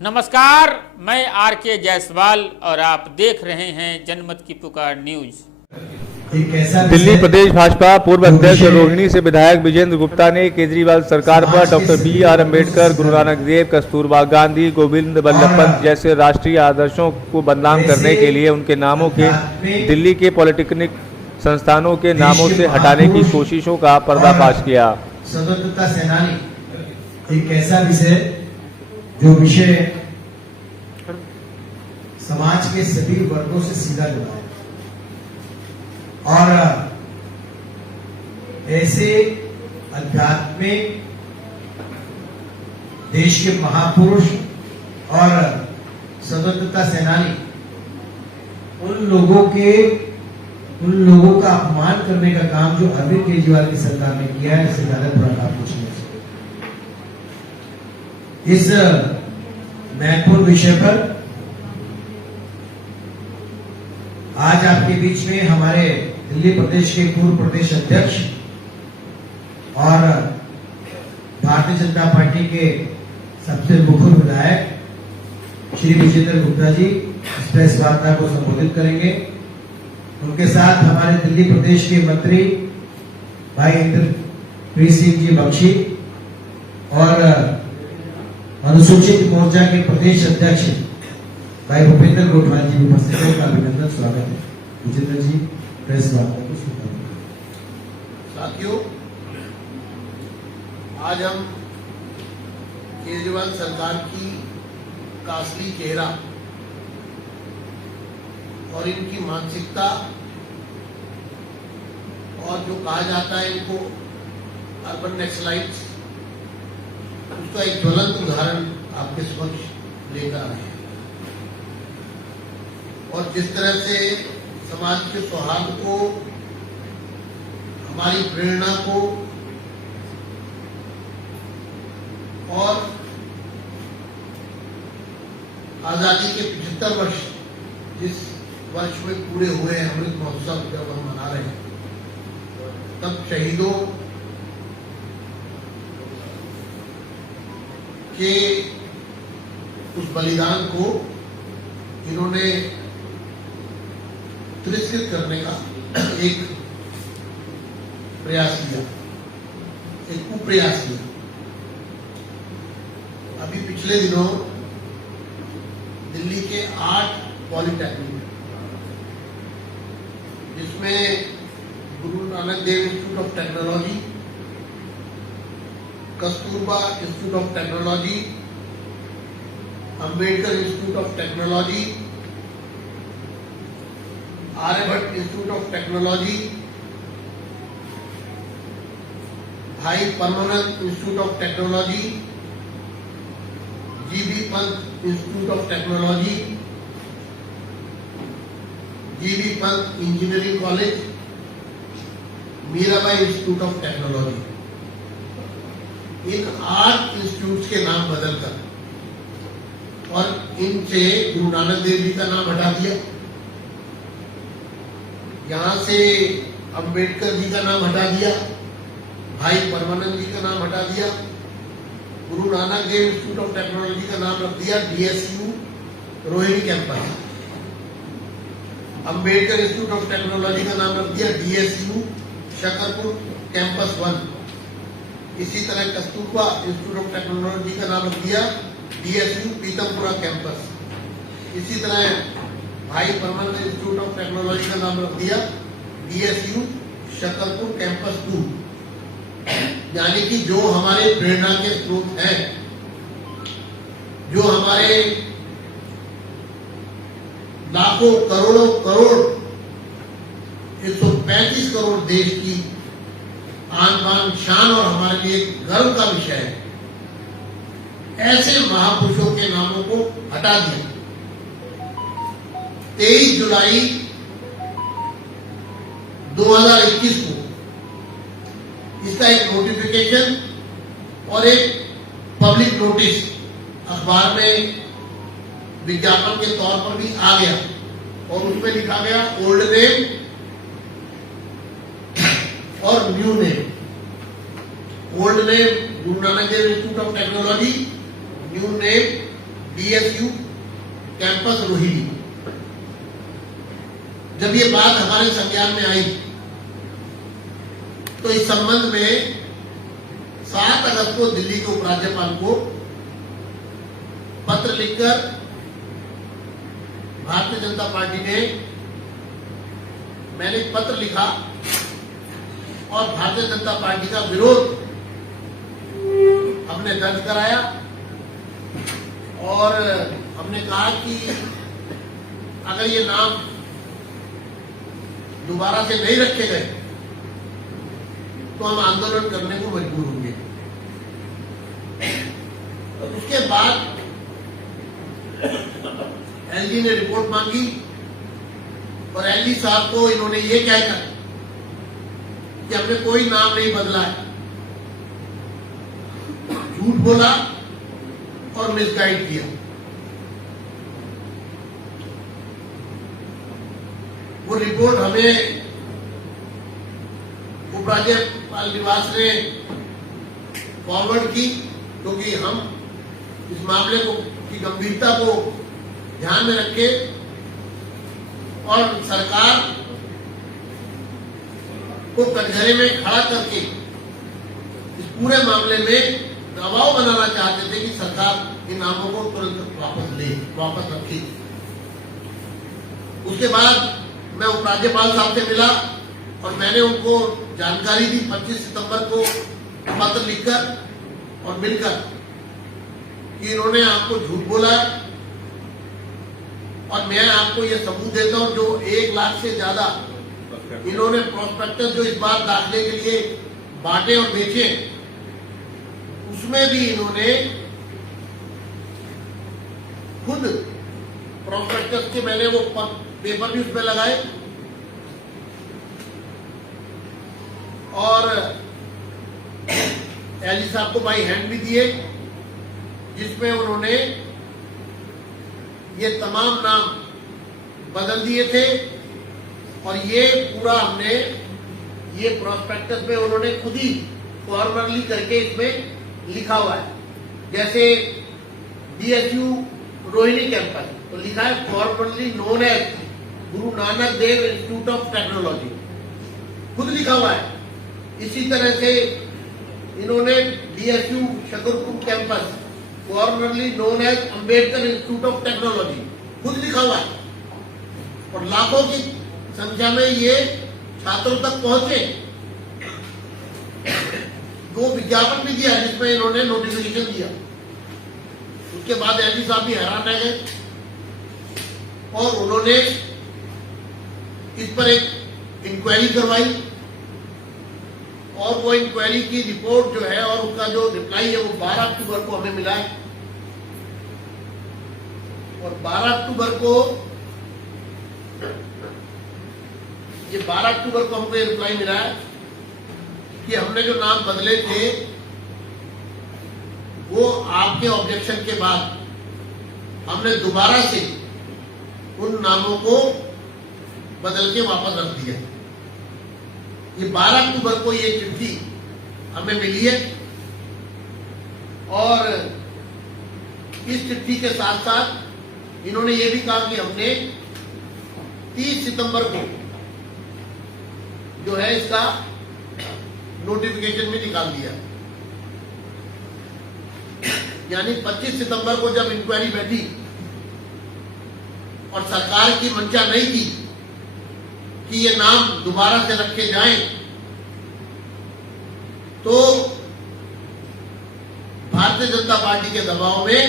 नमस्कार, मैं आर के जायसवाल और आप देख रहे हैं जनमत की पुकार न्यूज। दिल्ली प्रदेश भाजपा पूर्व अध्यक्ष रोहिणी से विधायक विजेंद्र गुप्ता ने केजरीवाल सरकार पर डॉक्टर बी.आर. अम्बेडकर, गुरु नानक देव, कस्तूरबा गांधी, गोविंद वल्लभ पंत जैसे राष्ट्रीय आदर्शों को बदनाम करने के लिए उनके नामों के दिल्ली के पॉलिटेक्निक संस्थानों के नामों से हटाने की कोशिशों का पर्दाफाश किया। स्वतंत्रता सेनानी एक ऐसा विषय जो विषय समाज के सभी वर्गों से सीधा जुड़ा है और ऐसे आध्यात्मिक देश के महापुरुष और स्वतंत्रता सेनानी उन लोगों का अपमान करने का काम जो अरविंद केजरीवाल की सरकार ने किया है, इससे ज्यादा बुरा काम कुछ नहीं। इस महत्वपूर्ण विषय पर आज आपके बीच में हमारे दिल्ली प्रदेश के पूर्व प्रदेश अध्यक्ष और भारतीय जनता पार्टी के सबसे मुखर विधायक श्री विजेंद्र गुप्ता जी इस प्रेस वार्ता को संबोधित करेंगे। उनके साथ हमारे दिल्ली प्रदेश के मंत्री भाई इंद्रप्रीत सिंह जी बख्शी और अनुसूचित मोर्चा के प्रदेश अध्यक्ष भाई भूपेंद्र गोठवाल जी उपस्थित हैं। उनका अभिनंदन, स्वागत है। विजेंद्र जी प्रेस वार्ता को शुरू करें। साथियों, आज हम केजरीवाल सरकार का असली चेहरा और इनकी मानसिकता और जो कहा जाता है इनको अर्बन नक्सलाइट्स, उसका एक ज्वलंत उदाहरण आपके समक्ष लेकर आए हैं। और जिस तरह से समाज के सौहार्द को, हमारी प्रेरणा को और आजादी के 75 वर्ष जिस वर्ष में पूरे हुए हैं, अमृत महोत्सव जब हम मना रहे हैं, तब शहीदों के उस बलिदान को इन्होंने तिरस्कृत करने का एक प्रयास किया, एक कुप्रयास किया। अभी पिछले दिनों दिल्ली के 8 पॉलिटेक्निक, जिसमें Guru Nanak Dev institute of technology, Kasturba institute of technology, Ambedkar institute of technology, Aryabhatta institute of technology, Bhai Parmanand institute of technology, GB Pant institute of technology, GB Pant engineering college, Mirabai institute of technology, इन 8 इंस्टीट्यूट के नाम बदलकर और इनसे गुरु नानक देव जी का नाम हटा दिया, यहां से अंबेडकर जी का नाम हटा दिया, भाई परमानंद जी का नाम हटा दिया, गुरु Nanak Dev institute of technology का नाम रख दिया DSU Rohini campus, Ambedkar institute of technology का नाम रख दिया DSU शकरपुर कैंपस 1, इसी तरह कस्तूरबा इंस्टीट्यूट ऑफ टेक्नोलॉजी का नाम रख दिया DSU पीतमपुरा कैंपस, इसी तरह भाई परमानंद इंस्टीट्यूट ऑफ टेक्नोलॉजी का नाम रख दिया DSU शकरपुर कैंपस 2। यानी कि जो हमारे प्रेरणा के स्रोत हैं, जो हमारे लाखों करोड़ों करोड़ 135 करोड़ देश की आन बान शान और हमारे लिए गर्व का विषय है, ऐसे महापुरुषों के नामों को हटा दिया। 23 जुलाई 2021 को इसका एक नोटिफिकेशन और एक पब्लिक नोटिस अखबार में विज्ञापन के तौर पर भी आ गया और उसमें लिखा गया ओल्ड नेम और new name. Old name Guru Nanak Dev institute of technology, new name DSU campus Rohini. जब ये बात हमारे संज्ञान में आई तो इस संबंध में 7 अगस्त को दिल्ली के उपराज्यपाल को पत्र लिखकर भारतीय जनता पार्टी ने मैंने एक पत्र लिखा और भारतीय जनता पार्टी का विरोध हमने दर्ज कराया और हमने कहा कि अगर ये नाम दोबारा से नहीं रखे गए तो हम आंदोलन करने को मजबूर होंगे। उसके बाद एलजी ने रिपोर्ट मांगी और एलजी साहब को इन्होंने ये कहकर कि हमने कोई नाम नहीं बदला है, झूठ बोला और मिसगाइड किया। वो रिपोर्ट हमें उपराज्यपाल निवास ने फॉरवर्ड की क्योंकि हम इस मामले को की गंभीरता को ध्यान में रखे और सरकार को कटघरे में खड़ा करके इस पूरे मामले में दबाव बनाना चाहते थे कि सरकार इन नामों को तुरंत वापस रखे। उसके बाद मैं उपराज्यपाल साहब से मिला और मैंने उनको जानकारी दी 25 सितंबर को पत्र लिखकर और मिलकर कि इन्होंने आपको झूठ बोला है और मैं आपको ये सबूत देता हूं जो 1 लाख से ज्यादा इन्होंने प्रोस्पेक्टस जो इस बात दाखिले के लिए बांटे और बेचे उसमें भी इन्होंने खुद प्रोस्पेक्टस के मैंने वो पेपर भी उसमें लगाए और एलजी साहब को बाई हैंड भी दिए जिसमें उन्होंने ये तमाम नाम बदल दिए थे और ये पूरा हमने ये प्रोस्पेक्टस में उन्होंने खुद ही फॉर्मली करके इसमें लिखा हुआ है। जैसे DSU रोहिणी कैंपस तो लिखा है formally known as Guru Nanak Dev institute of technology, खुद लिखा हुआ है। इसी तरह से इन्होंने DSU Shakarpur campus formerly known as Ambedkar institute of technology खुद लिखा हुआ है और लाखों की संख्या में ये छात्रों तक पहुंचे। दो विज्ञापन भी दिया जिसमें इन्होंने नोटिफिकेशन दिया। उसके बाद एलजी साहब भी हैरान रह गए और उन्होंने इस पर एक इंक्वायरी करवाई और वो इंक्वायरी की रिपोर्ट जो है और उसका जो रिप्लाई है वो 12 अक्टूबर को हमें मिला है और 12 अक्टूबर को हमको ये रिप्लाई मिला है कि हमने जो नाम बदले थे वो आपके ऑब्जेक्शन के बाद हमने दोबारा से उन नामों को बदल के वापस रख दिया। ये 12 अक्टूबर को ये चिट्ठी हमें मिली है और इस चिट्ठी के साथ साथ इन्होंने ये भी कहा कि हमने 30 सितंबर को जो है इसका नोटिफिकेशन भी निकाल दिया। यानी 25 सितंबर को जब इंक्वायरी बैठी और सरकार की मंशा नहीं थी कि ये नाम दोबारा से रखे जाएं, तो भारतीय जनता पार्टी के दबाव में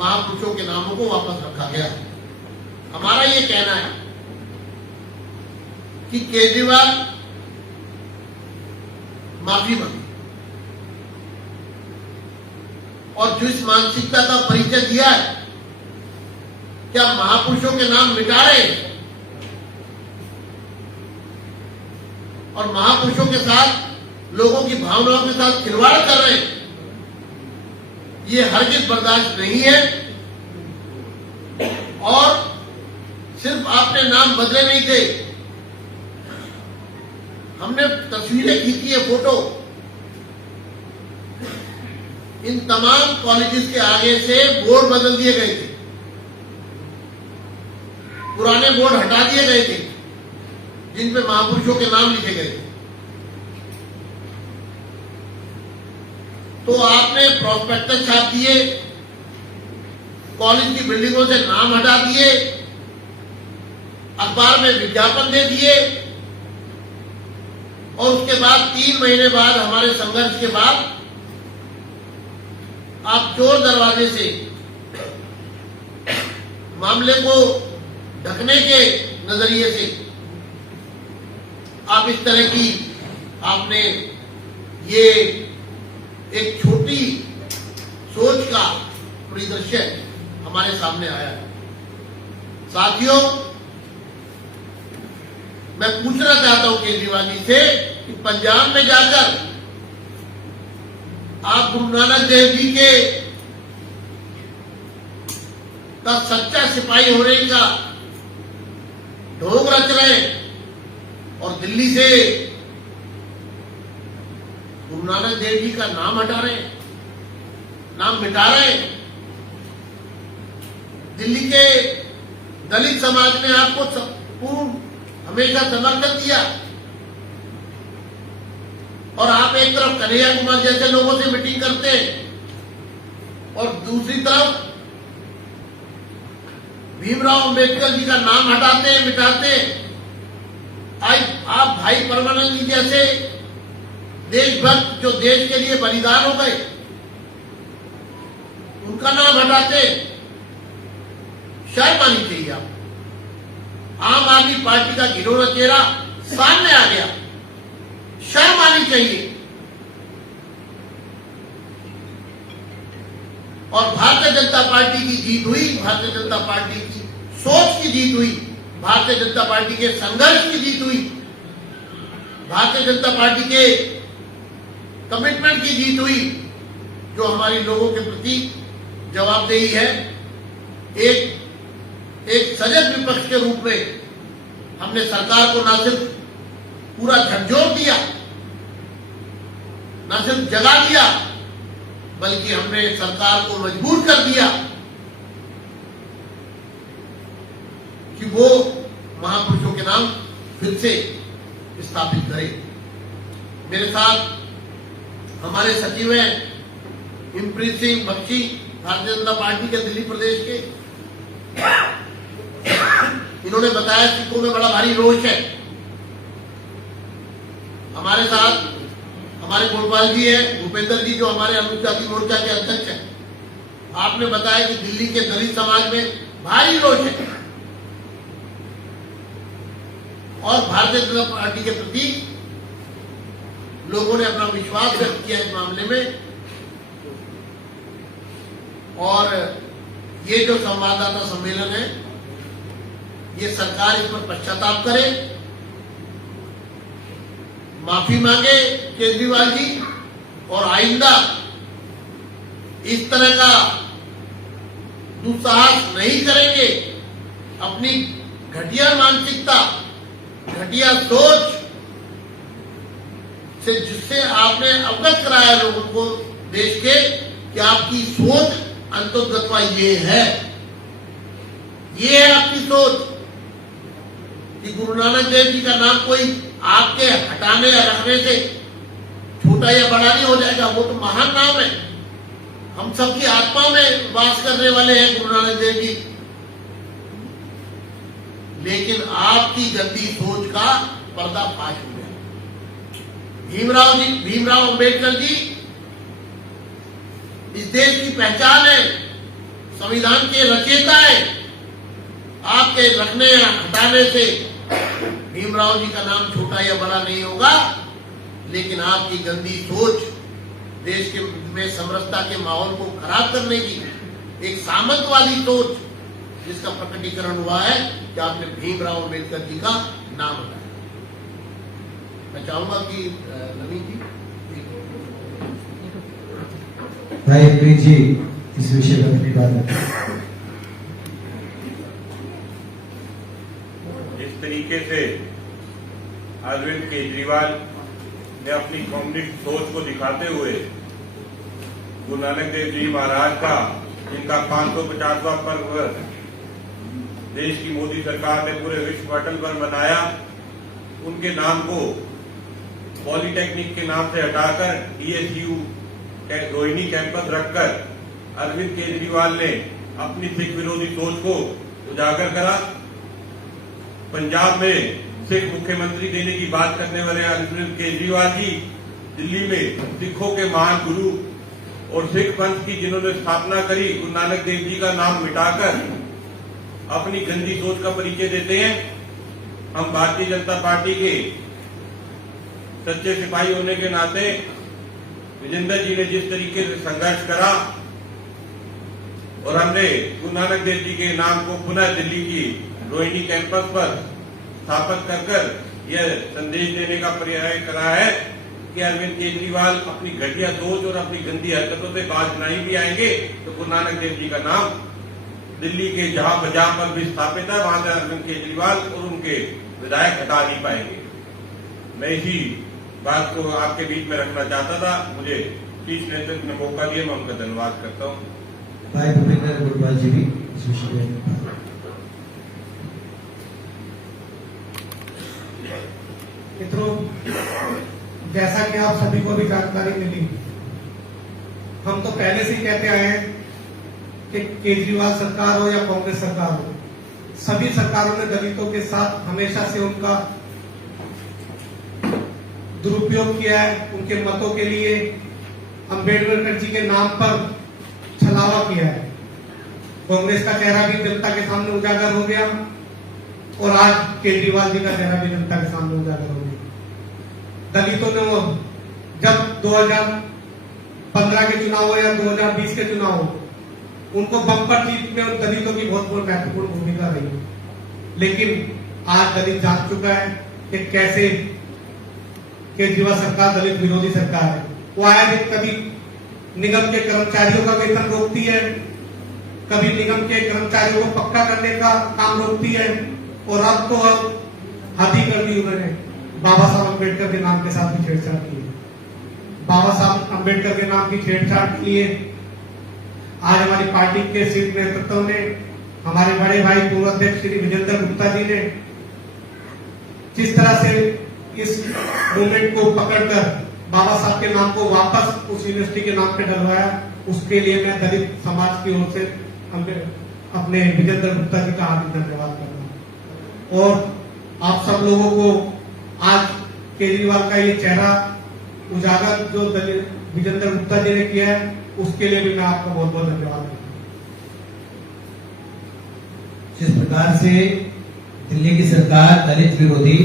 महापुरुषों के नामों को वापस रखा गया। हमारा ये कहना है कि केजरीवाल माफी मांगे और जिस मानसिकता का परिचय दिया है, क्या महापुरुषों के नाम मिटा रहे हैं और महापुरुषों के साथ लोगों की भावनाओं के साथ खिलवाड़ कर रहे हैं, ये हरगिज बर्दाश्त नहीं है। और सिर्फ आपने नाम बदले नहीं थे, हमने तस्वीरें खींची है, फोटो इन तमाम कॉलेजेस के आगे से बोर्ड बदल दिए गए थे, पुराने बोर्ड हटा दिए गए थे जिन पे महापुरुषों के नाम लिखे गए थे। तो आपने प्रोस्पेक्टस छाप दिए, कॉलेज की बिल्डिंगों से नाम हटा दिए, अखबार में विज्ञापन दे दिए, और उसके बाद 3 महीने बाद हमारे संघर्ष के बाद आप चोर दरवाजे से मामले को ढकने के नजरिए से आप इस तरह की आपने ये एक छोटी सोच का परिदृश्य हमारे सामने आया है। साथियों, मैं पूछना चाहता हूं केजरीवाल जी से कि पंजाब में जाकर आप गुरु नानक देव जी के का सच्चा सिपाही होने का ढोंग रच रहे हैं और दिल्ली से गुरु नानक देव जी का नाम हटा रहे हैं, नाम मिटा रहे हैं। दिल्ली के दलित समाज ने आपको पूर्ण हमेशा समर्थन दिया और आप एक तरफ कन्हैया कुमार जैसे लोगों से मीटिंग करते हैं और दूसरी तरफ भीमराव अंबेडकर जी का नाम हटाते हैं, मिटाते हैं। आज आप भाई परमानंद जी जैसे देशभक्त जो देश के लिए बलिदान हो गए उनका नाम हटाते हैं। शर्म आनी चाहिए आप। आम आदमी पार्टी का घिनौना चेहरा सामने आ गया, शर्म आनी चाहिए। और भारतीय जनता पार्टी की जीत हुई, भारतीय जनता पार्टी की सोच की जीत हुई, भारतीय जनता पार्टी के संघर्ष की जीत हुई, भारतीय जनता पार्टी के कमिटमेंट की जीत हुई, जो हमारी लोगों के प्रति जवाबदेही है। एक सजग विपक्ष के रूप में हमने सरकार को न सिर्फ पूरा झकझोर दिया, न सिर्फ जगा दिया, बल्कि हमने सरकार को मजबूर कर दिया कि वो महापुरुषों के नाम फिर से स्थापित करे। मेरे साथ हमारे सचिव हैं इमप्रीत सिंह बख्शी, भारतीय जनता पार्टी के दिल्ली प्रदेश के। इन्होंने बताया सिखों में बड़ा भारी रोष है। हमारे साथ हमारे गोपाल जी है, भूपेंद्र जी जो हमारे अनुसूचित मोर्चा के अध्यक्ष हैं। आपने बताया कि दिल्ली के दलित समाज में भारी रोष है और भारतीय जनता पार्टी के प्रति लोगों ने अपना विश्वास व्यक्त किया इस मामले में। और ये जो संवाददाता सम्मेलन है, ये सरकार इस पर पश्चाताप करे, माफी मांगे केजरीवाल जी, और आइंदा इस तरह का दुस्साहस नहीं करेंगे। अपनी घटिया मानसिकता, घटिया सोच से जिससे आपने अवगत कराया लोगों को देश के कि आपकी सोच अंतोगत्वा ये है आपकी सोच कि गुरु नानक देव जी का नाम कोई आपके हटाने या रखने से छोटा या बड़ा नहीं हो जाएगा। वो तो महान नाम है, हम सबकी आत्मा में वास करने वाले हैं गुरु नानक देव जी। लेकिन आपकी गंदी सोच का पर्दाफाश हो गया। भीमराव अंबेडकर जी इस देश की पहचान है, संविधान के रचयिता है। आपके रखने या हटाने से भीमराव जी का नाम छोटा या बड़ा नहीं होगा, लेकिन आपकी गंदी सोच देश के में समरसता के माहौल को खराब करने की एक सामंतवादी सोच, जिसका प्रकटीकरण हुआ है कि आपने भीमराव अंबेडकर जी का नाम हटाया। मैं चाहूंगा कि नवीन जी भाई प्रीत जी इस विषय पर अपनी बात रखें। जिस तरीके से अरविंद केजरीवाल ने अपनी कम्युनिस्ट सोच को दिखाते हुए गुरु नानक देव जी महाराज का जिनका 550वां पर्व देश की मोदी सरकार ने पूरे विश्व पटल पर मनाया, उनके नाम को पॉलिटेक्निक के नाम से हटाकर DSU रोहिणी कैंपस रखकर अरविंद केजरीवाल ने अपनी सिख विरोधी सोच को उजागर करा। पंजाब में सिख मुख्यमंत्री देने की बात करने वाले अरविंद केजरीवाल जी दिल्ली में सिखों के महान गुरु और सिख पंथ की जिन्होंने स्थापना करी, गुरु नानक देव जी का नाम मिटाकर अपनी गंदी सोच का परिचय देते हैं। हम भारतीय जनता पार्टी के सच्चे सिपाही होने के नाते विजेंद्र जी ने जिस तरीके से संघर्ष करा और हमने गुरु नानक देव जी के नाम को पुनः दिल्ली की रोहिणी कैंपस पर स्थापित कर यह संदेश देने का प्रयास करा है कि अरविंद केजरीवाल अपनी घटिया सोच और अपनी गंदी हरकतों से बाज नहीं भी आएंगे तो गुरु नानक देव जी का नाम दिल्ली के जहां पर भी स्थापित है वहां से अरविंद केजरीवाल और उनके विधायक हटा नहीं पाएंगे। मैं इसी बात को आपके बीच में रखना चाहता था। मुझे शीर्ष नेतृत्व ने मौका दिया, मैं उनका धन्यवाद करता हूँ। भाई भूपेंद्र गुरबाल जी भी इस विषय में। मित्रों, जैसा कि आप सभी को भी जानकारी मिली, हम तो पहले से ही कहते आए हैं कि केजरीवाल सरकार हो या कांग्रेस सरकार हो, सभी सरकारों ने दलितों के साथ हमेशा से उनका दुरुपयोग किया है। उनके मतों के लिए अंबेडकर जी के नाम पर छलावा किया है। कांग्रेस का चेहरा भी जनता के सामने उजागर हो गया और आज केजरीवाल जी का चेहरा भी जनता के सामने उजागर हो गया। दलितों ने वो जब 2015 के चुनाव हो या 2020 के चुनाव हो, उनको बम्पर जीत में दलितों की बहुत महत्वपूर्ण भूमिका रही। लेकिन आज दलित जान चुका है कि कैसे केजरीवाल सरकार दलित विरोधी सरकार है। वो आया दिन कभी निगम के कर्मचारियों का वेतन रोकती है, कभी निगम के कर्मचारियों को पक्का करने का काम रोकती है और अब तो हद ही कर दी उन्होंने बाबा साहब अम्बेडकर के नाम के साथ भी छेड़छाड़ की है। बाबा साहब अम्बेडकर के नाम की छेड़छाड़ के लिए आज हमारी पार्टी के शीर्ष नेतृत्व ने, हमारे बड़े भाई पूर्व अध्यक्ष श्री विजेंद्र गुप्ता जी ने जिस तरह से इस मूवमेंट को पकड़कर बाबा साहब के नाम को वापस उस यूनिवर्सिटी के नाम पे डलवाया, उसके लिए मैं दलित समाज की ओर से अपने विजेंद्र गुप्ता जी का हार्दिक धन्यवाद करता हूँ। और आप सब लोगों को आज केजरीवाल का ये चेहरा उजागर जो विजेंद्र गुप्ता जी ने किया है, उसके लिए भी मैं आपका बहुत बहुत धन्यवाद करता हूँ। जिस प्रकार से दिल्ली की सरकार दलित विरोधी,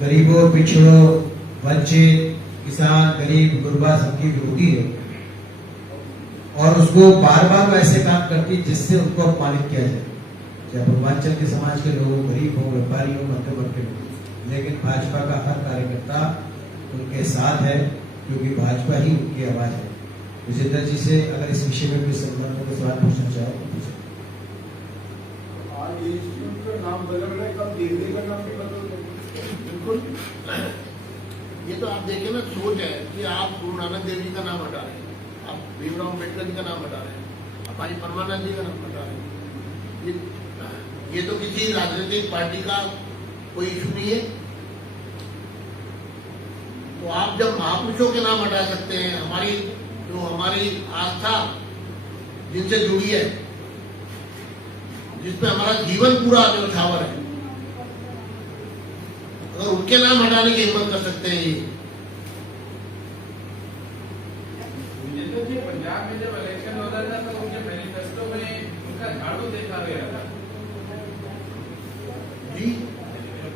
गरीबों, पिछड़ों, वंचित, किसान, गरीब, गुरबा सबकी विरोधी है और उसको बार बार वैसे काम करती है जिससे उनको अपमानित किया जाए, चाहे पूर्वांचल के समाज के लोग, गरीब हो, व्यापारी हो, मध्यम वर्ग के लोग। लेकिन भाजपा का हर कार्यकर्ता उनके साथ है क्योंकि भाजपा ही उनकी आवाज है। विजेंद्र जी से अगर इस विषय में कोई संबंध में सवाल पूछना चाहो तो पूछो। नाम बदल रहा है, कब दिल्ली का नाम भी बदल रहा है। बिल्कुल, ये तो आप देखें ना, सोच है कि आप गुरु नानक देव जी का नाम हटा रहे हैं, आप भीमराव अम्बेडकर जी का नाम हटा रहे हैं, आप भाई परमानंद जी का नाम हटा रहे हैं। ये तो किसी राजनीतिक पार्टी का कोई इशू नहीं है। तो आप जब महापुरुषों के नाम हटा सकते हैं, हमारी आस्था जिनसे जुड़ी है, जिसमें हमारा जीवन पूरा न्यौछावर है, अगर उनके नाम हटाने की हिम्मत कर सकते हैं। ये पंजाब में जब इलेक्शन होता था तो उनके मैनिफेस्टो में उनका झाड़ू देखा गया था जी।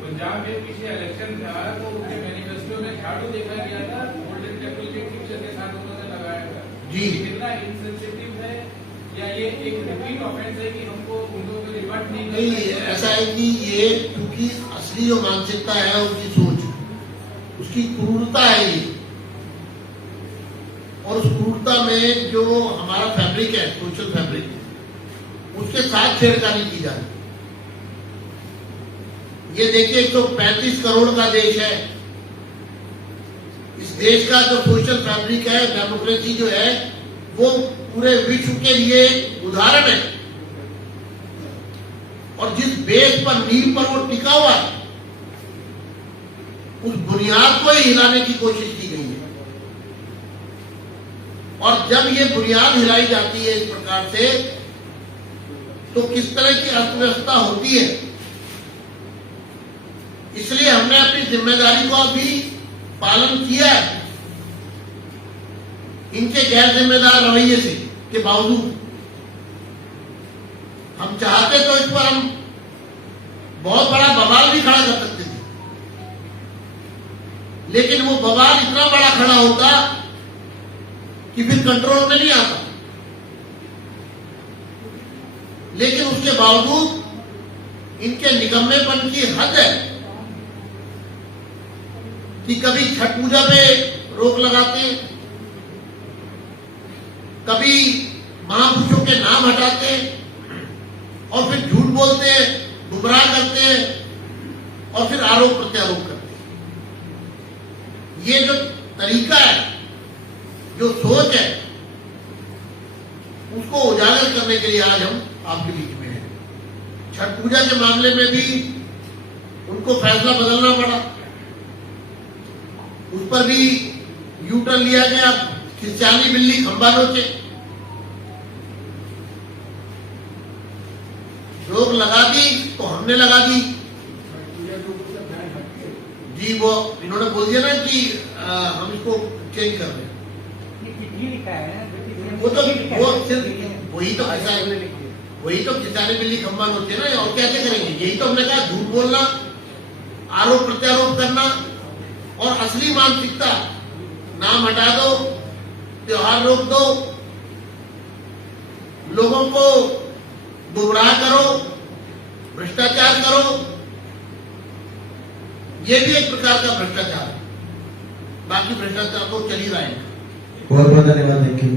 पंजाब में पीछे इलेक्शन था तो उनके मैनिफेस्टो में झाड़ू देखा गया था, गोल्डन टेम्पल के पिक्चर के साथ उन्होंने लगाया था जी। कितना इनसेंसिटिव है, या ये एक रिपीट ऑफेंस है कि हमको उनको रिवर्ट नहीं, ऐसा है कि ये क्योंकि असली जो मानसिकता है, उनकी सोच, उसकी क्रूरता है ये, और उस क्रूरता में जो हमारा फैब्रिक है, सोशल फैब्रिक, उसके साथ छेड़खानी की जाए। ये देखिए 135 करोड़ का देश है। इस देश का जो सोशल फैब्रिक है, डेमोक्रेसी जो है, वो पूरे विश्व के लिए उदाहरण है, और जिस बेस पर, नींव पर वो टिका हुआ है, उस बुनियाद को ही हिलाने की कोशिश की गई है। और जब ये बुनियाद हिलाई जाती है इस प्रकार से, तो किस तरह की अर्थव्यवस्था होती है। इसलिए हमने अपनी जिम्मेदारी को अभी पालन किया है, इनके गैर जिम्मेदार रवैये से के बावजूद। हम चाहते तो इस पर हम बहुत बड़ा बवाल भी खड़ा कर सकते थे, लेकिन वो बवाल इतना बड़ा खड़ा होता कि फिर कंट्रोल में नहीं आता। लेकिन उसके बावजूद इनके निकम्मेपन की हद है कि कभी छठ पूजा पे रोक लगाते हैं, कभी महापुरुषों के नाम हटाते हैं, और फिर झूठ बोलते हैं, गुमराह करते हैं, और फिर आरोप प्रत्यारोप करते हैं। ये जो तरीका है, जो सोच है, उसको उजागर करने के लिए आज हम आपके बीच में हैं। छठ पूजा के मामले में भी उनको फैसला बदलना पड़ा, उस पर भी यू टर्न लिया गया, खिस्चानी बिल्ली खंबा नोचे। रोक लगा दी तो हमने लगा दी जी। वो इन्होंने बोल दिया ना कि हम इसको चेंज कर रहे हैं। वो तो वो सिर्फ वही तो किसानी बिल्ली खंबा नोचे ना, और क्या क्या करेंगे। यही तो हमने कहा, झूठ बोलना, आरोप प्रत्यारोप करना, और असली मानसिकता, नाम हटा दो, त्योहार रोक दो, लोगों को गुमराह करो, भ्रष्टाचार करो। ये भी एक प्रकार का भ्रष्टाचार है। बाकी भ्रष्टाचार तो चल ही रहा है। बहुत बहुत धन्यवाद। Thank you.